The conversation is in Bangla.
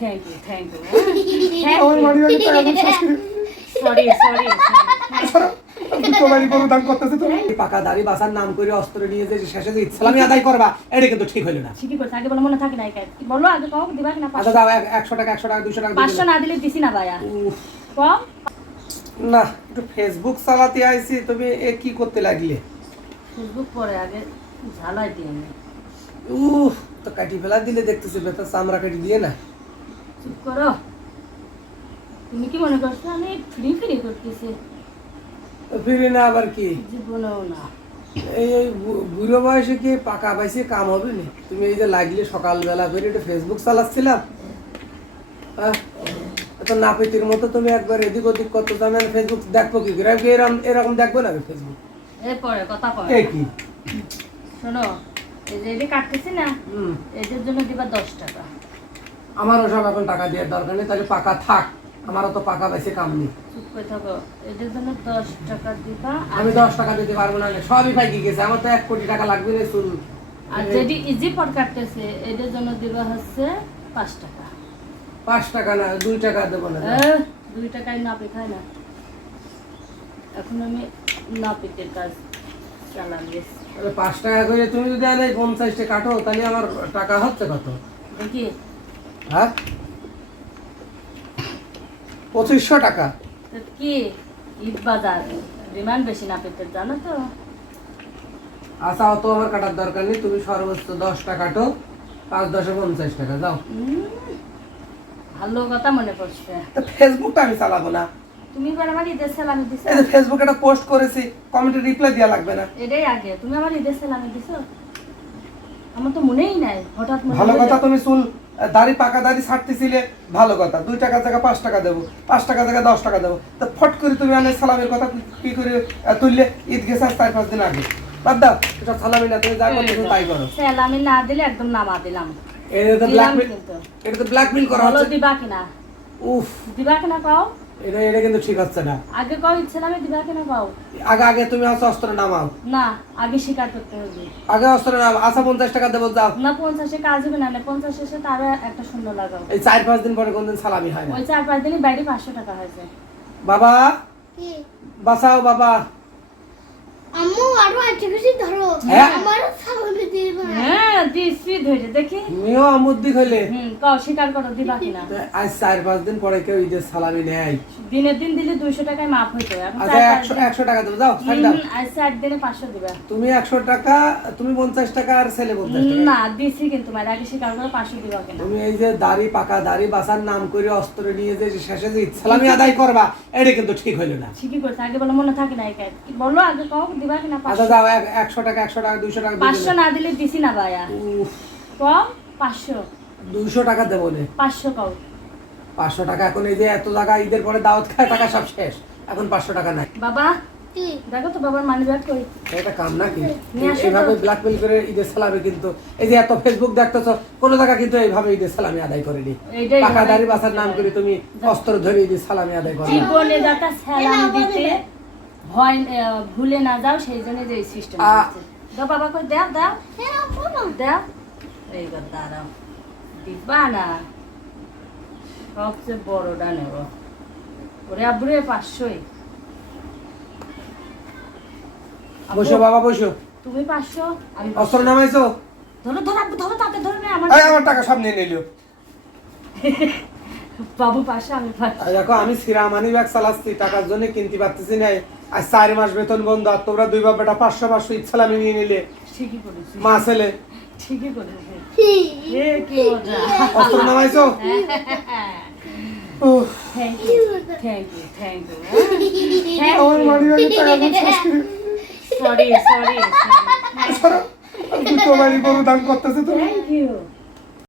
Thank you thank you sorry sorry পাকা দাড়ি বাসার নাম করে অস্ত্র নিয়ে যে শেষে যে ইসলামী আদায় করবা এটা কিন্তু ঠিক হইল না। ঠিকই করছে আগে বলে মনে থাকে না বলো আগে দিবা আচ্ছা দাও টাকা একশো টাকা দুশো টাকা দিয়ে পাঁচশো দিলাম। না দিলে দিছি না ভাইয়া। না একটু ফেসবুক চালাতে আইছি তুমি এ কি করতে লাগলে? ফেসবুক পরে আগে ঝালাই দিয়ে নে। উফ তো কাটি ফেলা দিলে দেখতেছি চামড়া কাটি দিয়ে না। চুপ করো। তুমি কি মনে করছ আমি ফ্রি ফ্রি করতেছি? ফিরে না আবার কি? জীবনেও না। এই বুড়ো বয়সে কি পাকা পাইছে কাম হবে না? তুমি এই যে লাগলে সকালবেলা করে একটু ফেসবুক চালাচ্ছিলাম। হ্যাঁ? তো নাপিতির মতো তুমি একবার এদিক ওদিক কত জানেন ফেসবুক দেখব কি করে? আমি এরকম এরকম দেখব না আমি ফেসবুক এরপরে কথা কয় এ কি? শোনো এই যে এটা কাটতেছি না হুম। এটার জন্য দিবা দশ টাকা। আমারও সব এখন টাকা দেওয়ার দরকার নেই তাহলে পাকা থাক। আমারও তো পাকা বেশি কাম নেই। আমি দশ টাকা দিতে পারব না সবই পাই গেছে। আমার তো এক কোটি টাকা লাগবে না চুল আর ইজি পট কাটতেছে এটার জন্য দিবা হচ্ছে পাঁচ টাকা। পাঁচ টাকা না দুই টাকা দেবো না। দুই টাকায় খায় না। এখন আমি নাপিতের কাজ চালান তাহলে পাঁচ টাকা করে তুমি যদি আরে পঞ্চাশটা কাটো তাহলে আমার টাকা হচ্ছে কত? দেখি। হ্যাঁ? পঁচিশশো টাকা। কি? ঈদ বাজার ডিমান্ড বেশি নাপিতের জানো তো। আচ্ছা অত আমার কাটার দরকার নেই তুমি সর্বোচ্চ দশটা কাটো পাঁচ দশে পঞ্চাশ টাকা যাও। ভালো কথা মনে পড়ছে। তা ফেসবুকটা আমি চালাবো না। তুমি এবার আমার ঈদের সালামি দিছো? এই ফেসবুকে একটা পোস্ট করেছি কমেন্টে রিপ্লাই দেওয়া লাগবে না। এটাই আগে তুমি আমার ঈদের সালামি দিছো? আমার তো মনেই নাই হঠাৎ ভালো কথা তুমি চুল দাড়ি পাকা দাড়ি ছাড়তেছিলে ভালো কথা দুই টাকা জায়গা পাঁচ টাকা দেবো পাঁচ টাকা জায়গা দশ টাকা দেবো। তো ফট করে তুমি আনে সালামের কথা কি- করে তুললে? ঈদ গেছে চার পাঁচ দিন আগে। বাদ দাও এটা সালামি না তুমি যা করতেছো তাই করো। সালামি না দিলে একদম নামা দিলাম। এটা তো ব্ল্যাকমেল এটা তো ব্ল্যাকমেল করা হচ্ছে। দিবা কিনা? উফ। দিবা কিনা পাও এটা এটা কিন্তু ঠিক হচ্ছে না। আগে কও ইচ্ছালামি দিবা কিনা পাও আগে আগে তুমি হচ্ছে অস্ত্র নামাও। না আগে স্বীকার করতে হবে। আগে অস্ত্র নাম আচ্ছা পঞ্চাশ টাকা দেবো যাও। না পঞ্চাশে কাজ হবে না না পঞ্চাশে সাথে আরও একটা শূন্য লাগাও। এই চার পাঁচ দিন পরে কোনদিন সালামি হয় না। ওই চার পাঁচ দিনই বাইরে পাঁচশো টাকা হয়েছে বাবা কি? বাঁচাও বাবা। আম্মু আরও আছে বেশি ধরো। হ্যাঁ? আমারও সামনে দিয়ে দাও। হ্যাঁ দিচ্ছি ধরে দেখি। তুমিও আমুদ্দিক হইলে হুম কও স্বীকার করো দিবা কিনা আজ চার পাঁচ দিন পরে কেউ ঈদের সালামি নেয়। দিনের দিন দিলে দুইশো টাকায় মাপ হইতো আচ্ছা টাকা যাও ছাড় দাও। আজ চার দিনে পাঁচশো দিবা। তুমি একশো টাকা তুমি পঞ্চাশ টাকা আর ছেলে টাকা। না দিছি কিন্তু মায়ের আগে স্বীকার করে পাঁচশো দিবা কিনা। তুমি এই যে দাড়ি পাকা দাড়ি বাসার নাম করে অস্ত্র নিয়ে যে শেষে যে ইসলামী আদায় করবা এটা কিন্তু ঠিক হইল না। ঠিকই করছে আগে বলে মনে থাকে না একা। বলো আগে কও দিবা কিনা আচ্ছা যাও এক- একশো টাকা একশো টাকা দুইশো টাকা দিয়ে পাঁচশো দিলাম। না দিলে দিছি না ভাইয়া। উফ, কম পাঁচশো। দুইশো টাকা দেবো নে। পাঁচশো কও পাঁচশো টাকা। এখন এই যে এত টাকা ঈদের পরে দাওয়াত খায় টাকা সব শেষ। এখন পাঁচশো টাকা নাই। বাবা দেখো তো বাবার মানি ব্যাগ কই? এটা কাম নাকি নিয়ে এইভাবে ব্ল্যাকমেল করে ঈদের সালামি কিন্তু এই যে এত ফেসবুক দেখতেছো কোনো জায়গা কিন্তু এইভাবে ঈদের সালামি আদায় করেনি। টাকা দাড়ি বাসার নাম করে তুমি অস্ত্র ধরে ঈদের সালামি আদায় করো। জীবনে যাতে সালাম দিতে ভয় ভুলে না যাও সেই জন্য যে সিস্টেম দাও বাবা কই দাও দাও। আম্মু না। দাও। এই দাঁড়াও। দিবা না? সবচেয়ে বড়টা নেব ওরে আব্বুরে পাঁচশোই। বসো বাবা বসো। তুমি পাঁচশো আমি অস্ত্র নামাইছো? ধরো ধরো আব্বু, ধরো তাকে ধরো না আমার আমার টাকা সব নিয়ে বাবু পাঁচশো আমি দেখো আমি সিরা মানি ব্যাগ চালাচ্ছি টাকার জন্য কিনতে পারতেছি না আর চার মাস বেতন বন্ধ আর তোমরা দুই বাপটা পাঁচশো পাঁচশো ইচ্ছালামি নিয়ে নিলে। ঠিকই মা ছেলে। ঠিকই করেছে কি? এ কি মজা। অস্ত্র নামাইছো? Thank you thank you thank you আমার মানি ব্যাগে টাকা পয়সা শেষ করে সরি সরি সরো। দুটো বাড়ি গরু দাম করতেছে তো থ্যাংক ইউ